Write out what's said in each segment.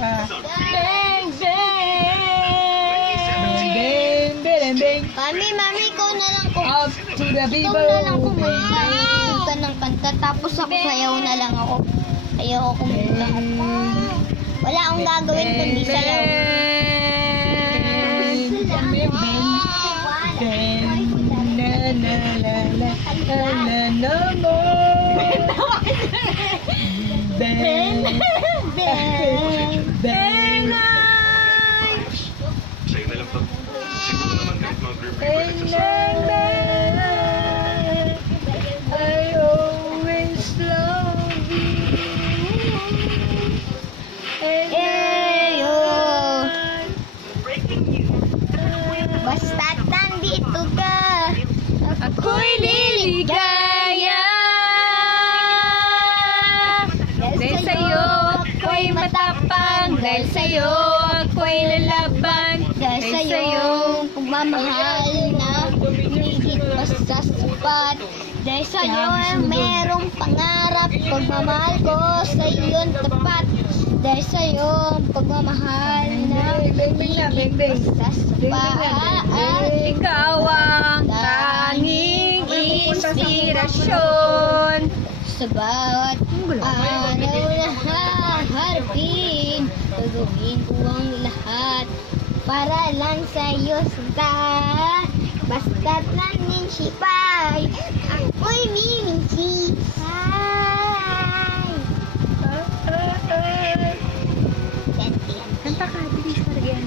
Bang, bang! Bang, bang! Mami, ikaw na lang kung Up to the people! ikaw na lang kumanta ng kanta, tapos ako sayaw na lang ako. Ayaw ako kumanta. Wala akong gagawin kundi sayaw. I always love you. Basta't nandito ka, Ako'y liligaya. Dahil sa'yo ako'y matapang. Dahil sa'yo ako'y lalaban. dahil sa'yo pagmamahal na higit pa sa sapat. Dahil sa'yo merong pangarap, pagmamahal ko sa'yo'n tapat. Dahil sa'yo pagmamahal na higit pa sa sapat. Ikaw ang tanging inspirasyon. Sa bawat araw na haharapin, gagawin ko ang lahat para lang sa'yo santa. Basta't naninsipay, ako'y miminsipay. Kanta ka, bilis ka rin.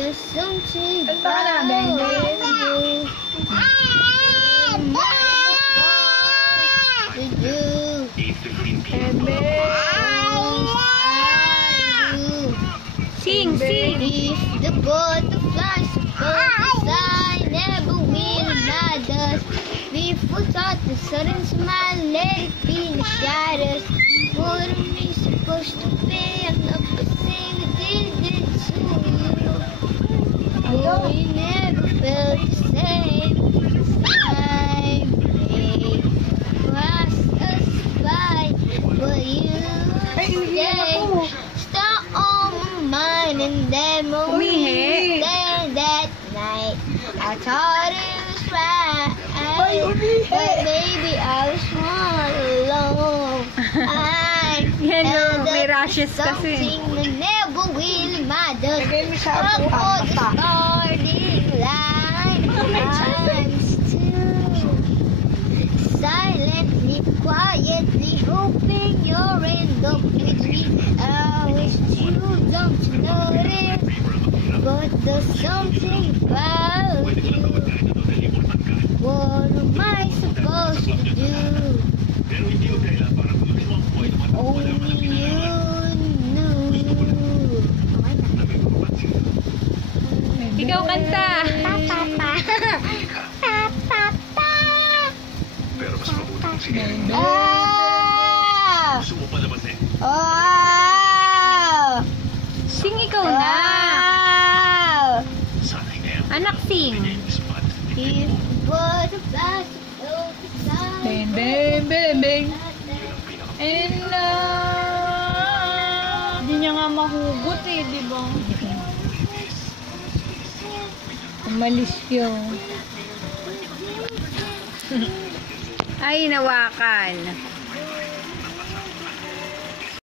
The something Kanta ka na, bang, bang. Sing, sing. If the butterflies suppose I never will matter. Before thought the sudden smile, let it be in the shadows. What am I supposed to be? I'm not the same as it to you. Oh, you never felt the same. Time may pass us by, but you stay stuck on my mind. And then when we there that night, I thought it was right, but baby I was all alone. Yan o, may rashes kasi. Something that never will matter. Lagay mo sa Ako upuan, the basta. starting line. I'm still silently, quietly hoping you're in the with me. I wish you don't notice, but there's something about you. What am I supposed to do? Only you knew. Ikaw kanta. Sing ikaw na. Anak, sing. If butterflies float beside Bang, bang, bang, bang. And Hindi niya nga mahugot eh, di ba? umalis yung ay nawakan.